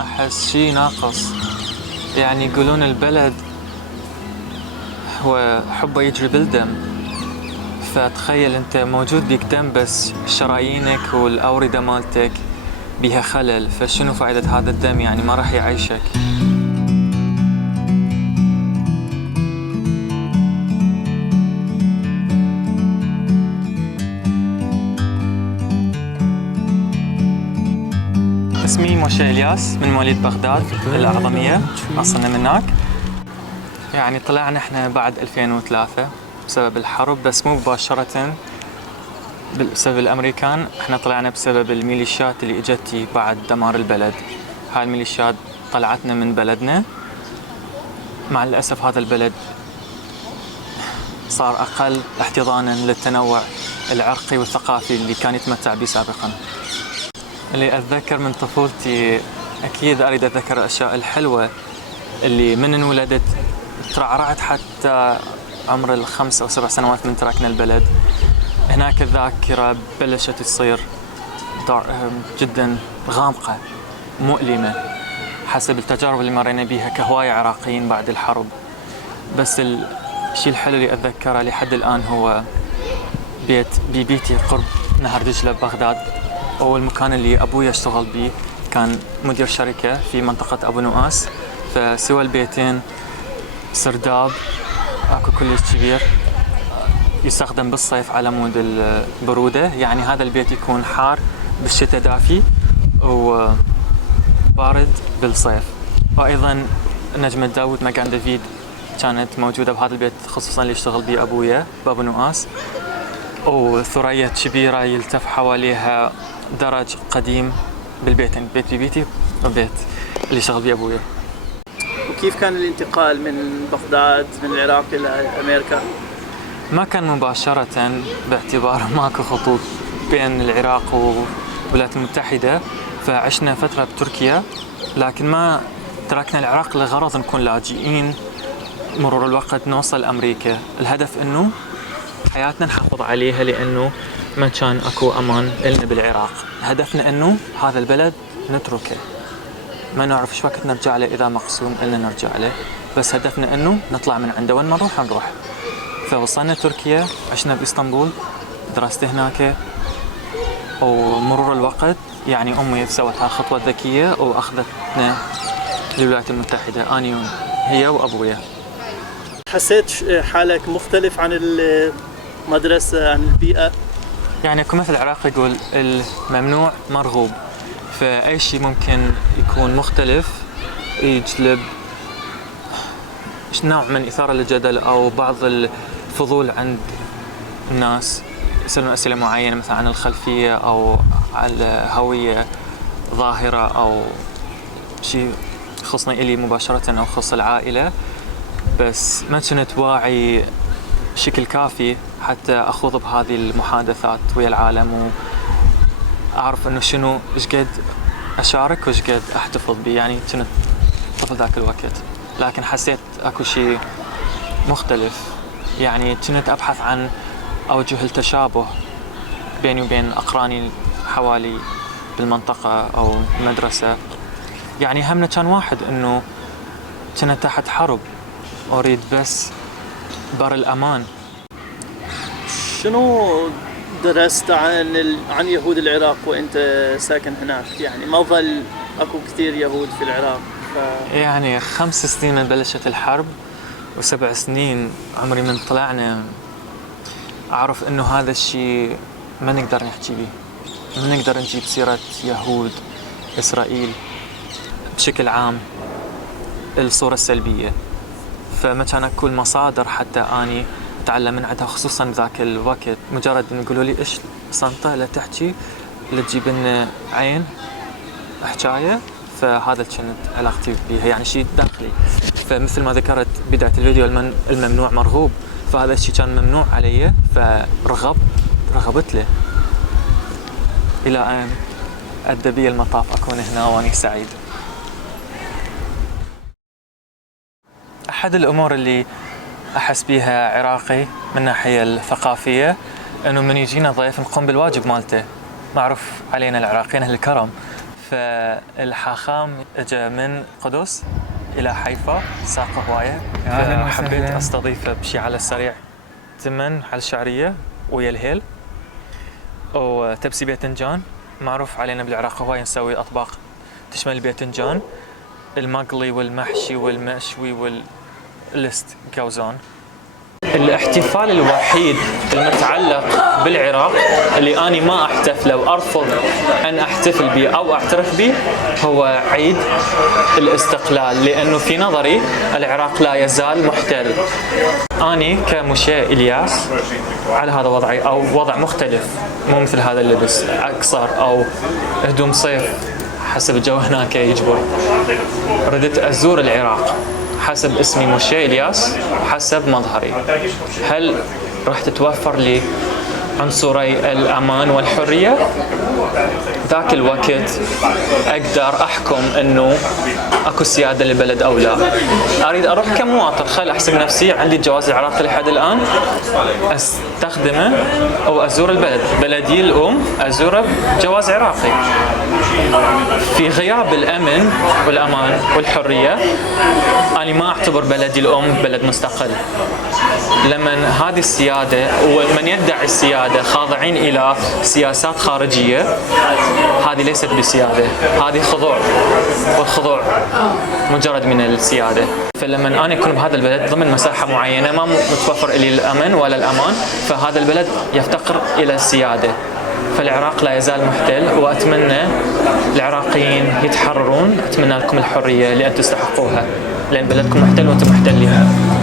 أحس شي ناقص. يعني يقولون البلد هو حبه يجري بالدم، فتخيل أنت موجود بيك دم بس شرايينك والأوردة مالتك بيها خلل، فشنو فائدة هذا الدم؟ يعني ما راح يعيشك. اسمي موشي إلياس، من مواليد بغداد الأعظمية، أصلنا من هناك. يعني طلعنا احنا بعد 2003 بسبب الحرب، بس مو مباشرة بسبب الأمريكان. احنا طلعنا بسبب الميليشيات اللي اجتي بعد دمار البلد. هاي الميليشيات طلعتنا من بلدنا. مع الأسف هذا البلد صار أقل احتضانا للتنوع العرقي والثقافي اللي كان يتمتع به سابقا. اللي أتذكر من طفولتي، أكيد أريد أتذكر الأشياء الحلوة اللي من انولدت ترعرعت حتى عمر ال5 أو 7 سنوات من تركنا البلد. هناك الذاكرة بلشت تصير جدا غامقة مؤلمة حسب التجارب اللي مرينا بيها كهواية عراقيين بعد الحرب. بس الشيء الحلو اللي أتذكره لحد الآن هو بيتي قرب نهر دجلة ببغداد، هو المكان اللي أبوي اشتغل بيه، كان مدير شركة في منطقة أبو نواس. فسوى البيتين سرداب اكو كلش كبير يستخدم بالصيف على مود البرودة. يعني هذا البيت يكون حار بالشتاء، دافي وبارد بالصيف. وأيضا نجمة داود مكان دافيد كانت موجودة بهذا البيت خصوصا اللي يشتغل بيه أبويا بأبو نواس. وثريا كبيرة يلتف حواليها درج قديم بالبيتين، بيت بيتي وبيت اللي يشتغل بيه أبويا. وكيف كان الانتقال من بغداد من العراق إلى أمريكا؟ ما كان مباشرة باعتبار ماكو خطوط بين العراق والولايات المتحدة، فعشنا فترة بتركيا، لكن ما تركنا العراق لغرض نكون لاجئين. مرور الوقت نوصل أمريكا، الهدف إنه حياتنا نحافظ عليها لأنه ما كان أكو أمان إلنا بالعراق. هدفنا إنه هذا البلد نتركه، ما نعرف إيش وقت نرجع له إذا مقسوم إلنا نرجع له، بس هدفنا إنه نطلع من عنده، وين ما نروح. فوصلنا تركيا، عشنا بإسطنبول، درست هناك. ومرور الوقت يعني أمي سوت هالخطوة الذكية وأخذتنا للولايات المتحدة، أنا هي وأبويا. حسيت حالك مختلف عن المدرسة، عن البيئة؟ يعني كمثل العراق يقول الممنوع مرغوب، فأي شيء ممكن يكون مختلف يجلب نوع من إثارة للجدل أو بعض الفضول عند الناس. يسألون أسئلة معينة مثلا عن الخلفية أو على هوية ظاهرة أو شيء خصني إلي مباشرة أو خص العائلة، بس ما كنت واعي بشكل كافي حتى أخوض بهذه المحادثات ويا العالم وأعرف إنه شنو إيش قد أشارك وإيش قد أحتفظ به. يعني كنت طفل ذاك الوقت، لكن حسيت أكو شيء مختلف. يعني كنت أبحث عن أوجه التشابه بيني وبين أقراني حوالي بالمنطقة أو المدرسة. يعني همنا كان واحد، إنه كنا تحت حرب، أريد بس بر الأمان. شنو درست عن يهود العراق وأنت ساكن هناك؟ يعني ما ظل أكو كثير يهود في العراق. يعني 5 سنين من بلشت الحرب و7 سنين عمري من طلعنا، أعرف إنه هذا الشيء ما نقدر نحكي به، ما نقدر نجيب سيرة يهود إسرائيل بشكل عام الصورة السلبية. فما كان أكو المصادر حتى أني أتعلم من عندها، خصوصا بذاك الوقت مجرد إن يقولوا لي إيش صنطة لا تحكي لا تجيب لنا عين حكاية، فهذا كانت علاقتي بها، يعني شيء داخلي. فمثل ما ذكرت بداية الفيديو الممنوع مرغوب، فهذا الشيء كان ممنوع علي، فرغبت له إلى أن أدى بي المطاف أكون هنا وأني سعيد. أحد الأمور اللي أحس بيها عراقي من الناحية الثقافية إنه من يجينا ضيف نقوم بالواجب مالته. معروف علينا العراقيين أهل الكرم، فالحاخام اجى من قدس الى حيفا، ساق هوايه، أهلاً فحبيت وسهلاً. استضيفه بشي على السريع، تمن على الشعريه ويا الهيل وتبسي باذنجان. معروف علينا بالعراق هوايه نسوي اطباق تشمل الباذنجان، المقلي والمحشي والمشوي واللست جوزان. الاحتفال الوحيد المتعلق بالعراق اللي أنا ما أحتفله وأرفض أن أحتفل به أو أعترف به هو عيد الاستقلال، لأنه في نظري العراق لا يزال محتل. أنا كمشاة إلياس على هذا وضعي أو وضع مختلف، مو مثل هذا اللبس أقصر أو هدوم صيف حسب الجو هناك يجبر. ردت أزور العراق حسب اسمي مشاة إلياس، حسب مظهري. هل راح تتوفر لي عنصري الأمان والحرية؟ ذاك الوقت أقدر أحكم أنه أكو سيادة للبلد أو لا. أريد أروح كمواطن، خل أحسب نفسي عندي الجواز العراقي لحد الآن، أستخدمه أو أزور البلد، بلدي الأم أزوره بجواز عراقي. في غياب الأمن والأمان والحرية أنا ما أعتبر بلدي الأم بلد مستقل. لمن هذه السيادة ومن يدعي السيادة خاضعين إلى سياسات خارجية، هذه ليست بسيادة، هذه خضوع، والخضوع مجرد من السيادة. فلما أنا أكون بهذا البلد ضمن مساحة معينة ما متوفر لي الأمن ولا الأمان، فهذا البلد يفتقر إلى السيادة. فالعراق لا يزال محتل، وأتمنى العراقيين يتحررون. أتمنى لكم الحرية لأن تستحقوها، لأن بلدكم محتل وأنتم محتلين.